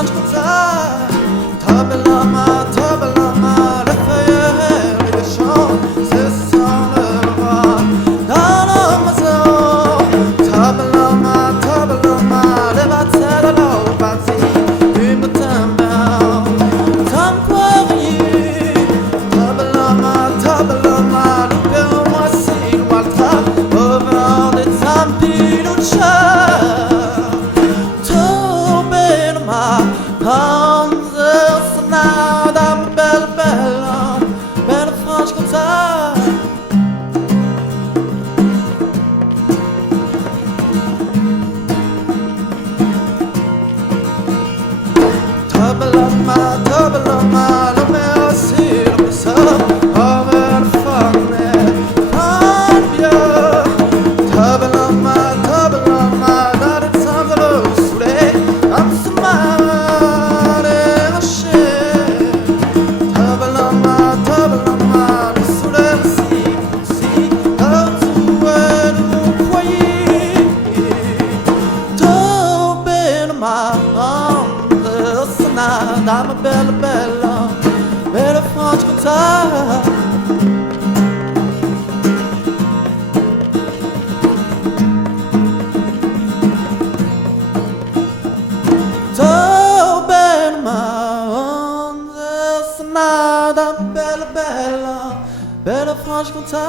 Franc-Comtois. Tot Béloma, le feuillet, les gâchons, c'est sans le roi. Dans le mâson, Tot Béloma, le vôtset, le bardzi, du motin, tsamporeilli. Tot Béloma, le pérou, le maltrat, Ovant, des tsampi, le chat. Tot Béloma, belle Franc-Comtâ. Tot Béloma, le méro sur le plosso, over le fonet, Tot Béloma, dans les sanglots saoulés, comme ce mal est raché. Tot Béloma, le soleil si, Ovoué nous foyer. Tot Béloma, dame belle Franc-Comtâ. Tot Béloma, dame belle Franc-Comtâ.